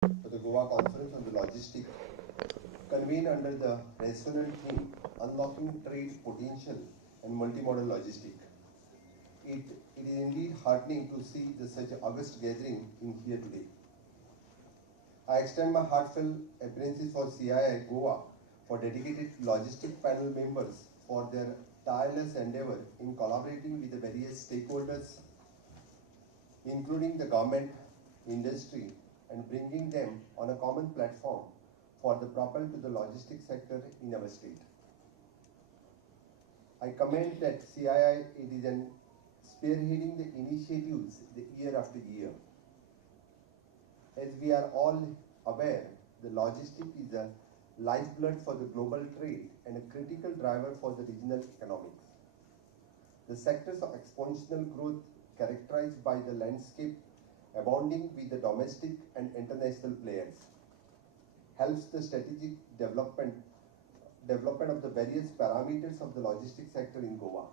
for the Goa Conference on the Logistics, convened under the resonant theme Unlocking Trade Potential and Multimodal Logistics. It is indeed heartening to see such an august gathering in here today. I extend my heartfelt appreciation for CII Goa for dedicated logistic panel members for their tireless endeavor in collaborating with the various stakeholders, including the government, industry, and bringing them on a common platform for the propel to the logistics sector in our state. I commend that CII it is an spearheading the initiatives the year after year. As we are all aware, the logistics is a lifeblood for the global trade and a critical driver for the regional economics. The sectors of exponential growth characterized by the landscape abounding with the domestic and international players helps the strategic development of the various parameters of the logistics sector in Goa.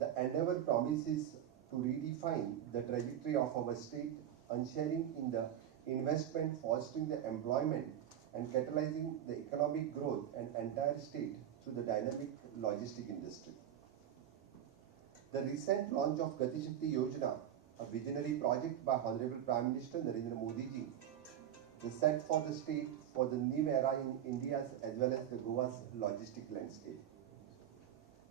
The endeavor promises to redefine the trajectory of our state, ushering in the investment, fostering the employment, and catalyzing the economic growth and entire state through the dynamic logistic industry. The recent launch of Gati Shakti Yojana, a visionary project by Honorable Prime Minister Narendra Modi ji, is set for the state for the new era in India's as well as the Goa's logistic landscape.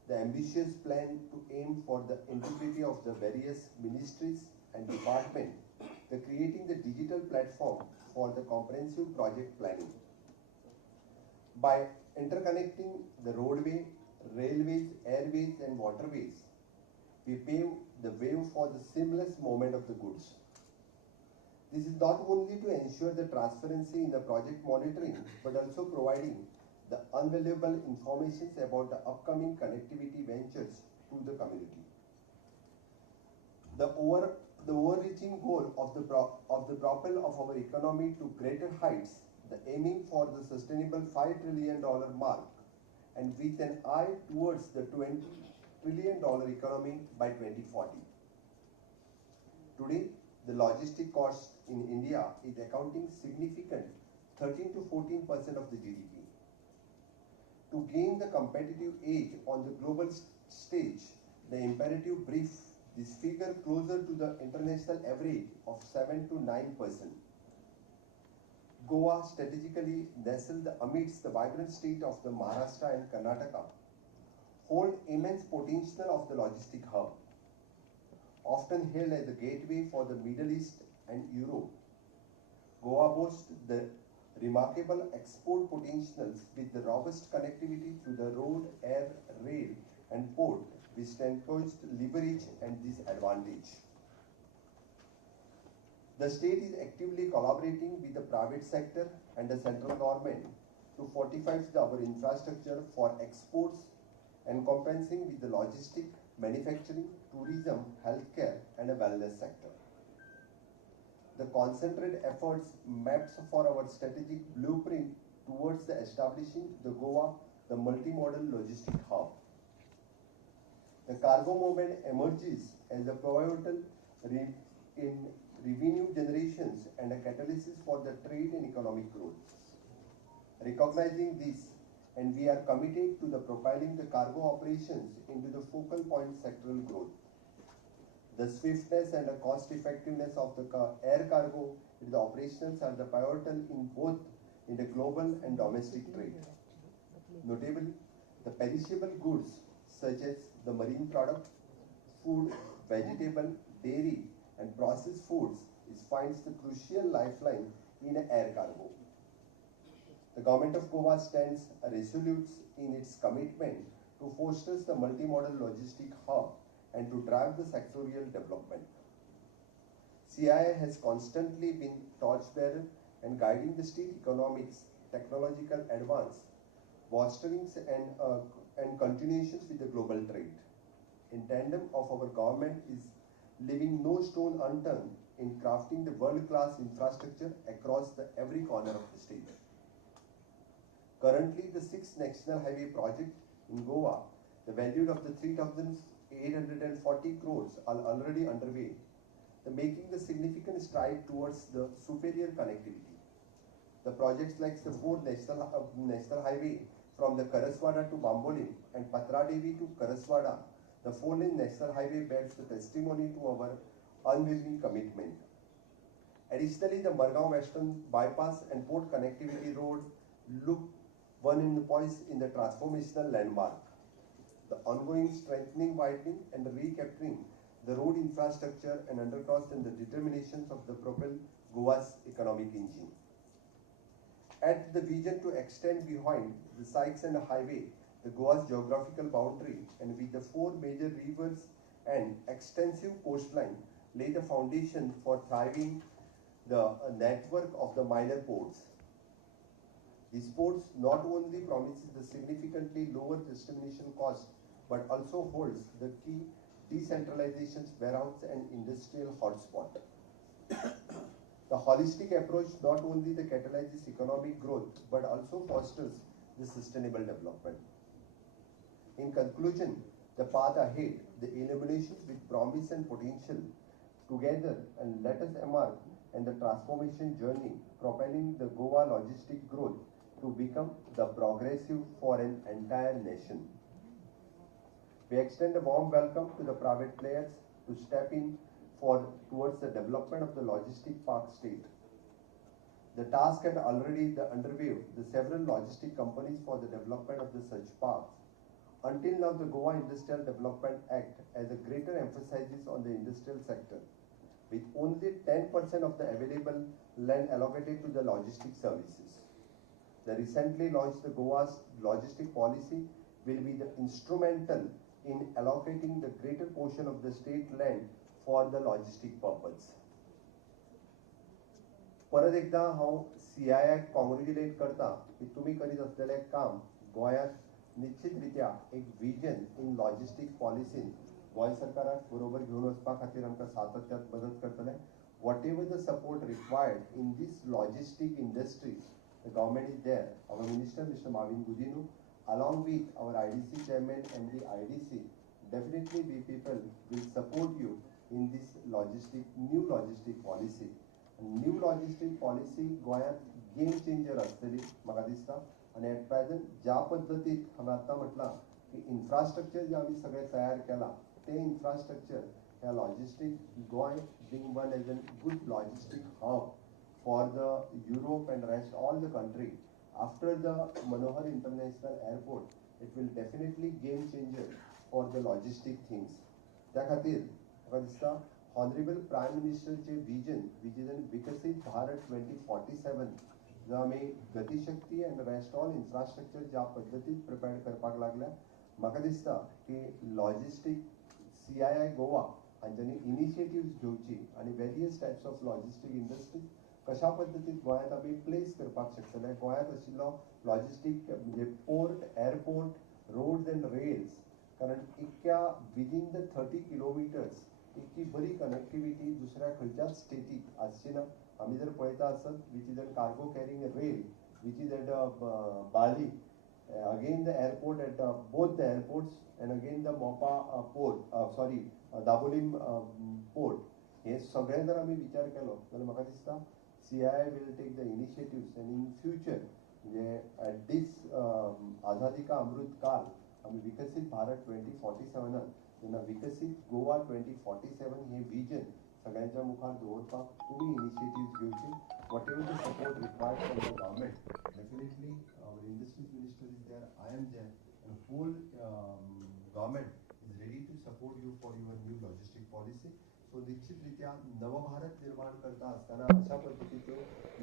The ambitious plan to aim for the integrity of the various ministries and departments, the creating the digital platform for the comprehensive project planning. By interconnecting the roadway, railways, airways and waterways, we pave the way for the seamless movement of the goods. This is not only to ensure the transparency in the project monitoring, but also providing the invaluable information about the upcoming connectivity ventures to the community. The overreaching goal of the propel of our economy to greater heights, the aiming for the sustainable $5 trillion mark, and with an eye towards the $20 trillion economy by 2040. Today, the logistic cost in India is accounting significant 13 to 14% of the GDP. To gain the competitive edge on the global stage, the imperative brief this figure closer to the international average of 7 to 9%. Goa strategically nestled amidst the vibrant state of the Maharashtra and Karnataka hold immense potential of the logistic hub, often hailed as the gateway for the Middle East and Europe. Goa boasts the remarkable export potentials with the robust connectivity through the road, air, rail, and port, which stands poised to leverage and this advantage. The state is actively collaborating with the private sector and the central government to fortify our infrastructure for exports, encompassing with the logistic, manufacturing, tourism, healthcare, and a wellness sector. The concentrated efforts maps for our strategic blueprint towards the establishing the Goa, the multimodal logistic hub. The cargo movement emerges as a pivotal in revenue generations and a catalyst for the trade and economic growth. Recognizing this, and we are committed to the propelling the cargo operations into the focal point sectoral growth. The swiftness and the cost effectiveness of the air cargo in the operations are the pivotal in both in the global and domestic trade. Notably, the perishable goods such as the marine product, food, vegetable, dairy, and processed foods finds the crucial lifeline in air cargo. The Government of Goa stands resolute in its commitment to foster the multimodal logistic hub and to drive the sectorial development. CII has constantly been torchbearer and guiding the state economics, technological advance, fostering and continuations with the global trade. In tandem of our government is leaving no stone unturned in crafting the world-class infrastructure across every corner of the state. Currently, the 6th National Highway project in Goa, the value of the 3,840 crores are already underway. making the significant stride towards the superior connectivity. The projects like the four national highway from the Karaswada to Bambolim and Patradevi to Karaswada, the four-lane national highway bears the testimony to our unwavering commitment. Additionally, the Margao Western Bypass and Port Connectivity Road look one in the poise in the transformational landmark. The ongoing strengthening, widening and recapturing the road infrastructure and undercross and the determinations of the propel Goa's economic engine. At the vision to extend behind the sites and the highway, the Goa's geographical boundary and with the four major rivers and extensive coastline lay the foundation for thriving the network of the minor ports. These ports not only promises the significantly lower destination cost, but also holds the key decentralization warehouse and industrial hotspot. The holistic approach not only catalyzes economic growth, but also fosters the sustainable development. In conclusion, the path ahead, the illuminations with promise and potential, together and let us embark on the transformation journey, propelling the Goa logistic growth to become the progressive for an entire nation. We extend a warm welcome to the private players to step in towards the development of the logistic park state. The task had already underway the several logistic companies for the development of the such parks. Until now, the Goa Industrial Development Act has a greater emphasis on the industrial sector, with only 10% of the available land allocated to the logistic services. The recently launched the Goa's logistic policy will be the instrumental in allocating the greater portion of the state land for the logistic purpose. परत एकदा हांव CII congratulate करता की तुम्ही करीत असलेले काम गोंयांत निश्चितरित्या एक विजन इन लॉजिस्टिक पॉलिसीन गोंय सरकाराक बरोबर घेवन वचपा खातीर आमकां सातत्यात मदत करतले. Whatever the support required in this logistic industry, the government is there. Our Minister, Mr. Marvin Gudinu, along with our IDC chairman and the IDC, definitely we people will support you in this new logistic policy. New logistic policy गोंयांत game changer आसतली म्हाका दिसता. आनी eight present ज्या पद्दतीन हांवें आतां म्हटलां की इन्फ्रास्ट्रक्चर जे आमी सगळें तयार केलां ते इन्फ्रास्ट्रक्चर ह्या logistic Goem being one as an good logistic hub for the Europe and rest all the country. After the Manohar International Airport, it will definitely game changer for the logistic things. त्या खातीर म्हाका दिसता Honorable Prime Minister चे vision, which is an Vikasit Bharat 2047, जो आमी गतिशक्ती and rest all infrastructure ज्या पद्दतीन prepare करपाक लागल्या, म्हाका दिसता की logistic CII Goa हांच्यांनी इनिशिएटिव्स घेवची आनी various types of logistic industry कशा पद्दतीन गोंयांत आमी प्लेस करपाक शकतले. गोंयांत आशिल्लो लॉजिस्टीक म्हणजे port, airport, roads and rails, कारण इतक्या विदीन द 30 किलोमिटर्स इतकी बरी कनेक्टिविटी दुसऱ्या खंयच्याच स्टेटीक आसची ना. आमी जर पळयता आसत which is an cargo carrying rail which is at Balli, again the airport at both the airports and again the Mopa port Dabolim port, हे सगळें जर आमी विचार केलो जाल्यार म्हाका दिसता CII will take the initiatives and in future at this Azadi Ka Amrut Kal आमी विकसित भारत 2047 जेन्ना विकसित गोवा 2047 हे विजन सगळ्यांच्या मुखार दवरपाक तुम्ही इनिशिएटिव्स घेवची. whatever the support required from the government, definitely our industries minister is there, I am there, and whole government is ready to support you for your new logistic policy. सो निश्चितरित्या नवभारत निर्माण करता आसतना अशा पद्दतीच्यो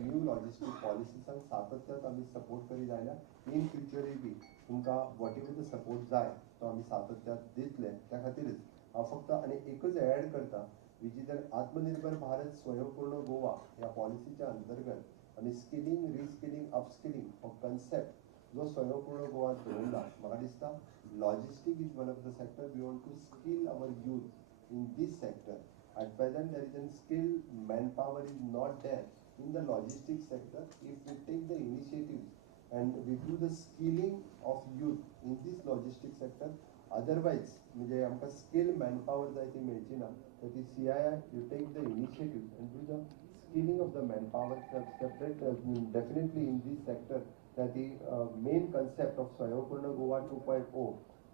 new logistic पॉलिसीसांक सातत्यात आमी support करीत आयल्या. इन फ्युचरय B तुमकां whatever the support जाय तो आमी सातत्यात दितले. त्या खातीरच हांव फक्त आनी एकच ऍड करता, विच इज आत्मनिर्भर भारत स्वयंपूर्ण गोवा ह्या पॉलिसीच्या अंतर्गत आमी स्किलिंग, रिस्किलिंग, अपस्किलिंग हो कन्सेप्ट जो स्वयंपूर्ण गोवात दवरला. म्हाका दिसता logistic is one of the sector we want to skill our youth in this sector. At present, there is a skilled manpower is not there in the logistics sector. If we take the initiatives and we do the skilling of youth in this logistics sector, otherwise म्हणजे आमकां skill manpower जाय ती मेळची ना तर ती CII you take the initiative and do the skilling of the manpower separate definitely in this sector that the main concept of स्वयंपूर्ण Goa 2.0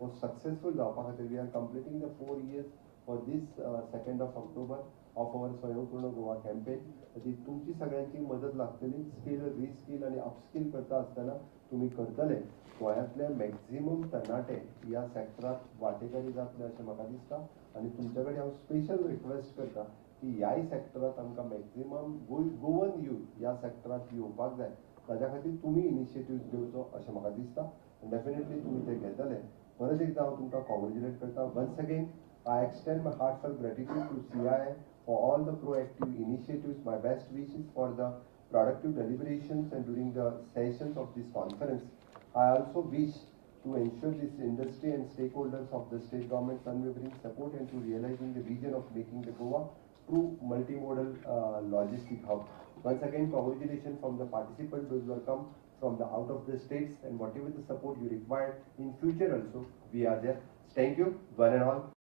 was successful जावपा खातीर we are completing the 4 years for this 2nd of October of our स्वयंपूर्ण Goa campaign. ती तुमची सगळ्यांची मदत लागतली skill reskill आणि अपस्किल करता आसतना तुम्ही करतले गोंयांतले मॅक्झिमम तरणाटे ह्या सेक्टरात वांटेकारी जातले अशें म्हाका दिसता आनी तुमचे कडेन हांव स्पेशल रिक्वेस्ट करता की ह्याय सेक्टरात आमकां मॅक्झिमम गोवन यूथ ह्या सेक्टरात येवपाक जाय ताज्या खातीर तुमी इनिशिएटिव्ह घेवचो अशें म्हाका दिसता डेफिनेटली तुमी ते घेतले परत एकदां हांव तुमकां कॉंग्रेच्युलेट करता once again I extend my heartful gratitude to CII for all the proactive initiatives. My best wishes for the productive deliberations and during the sessions of this conference. I also wish to ensure this industry and stakeholders of the state government's unwavering support and to realizing the vision of making the Goa true multimodal logistic hub. Once again, congratulations from the participants, those who are come from the out of the states, and whatever the support you require in future also, we are there. Thank you, one and all.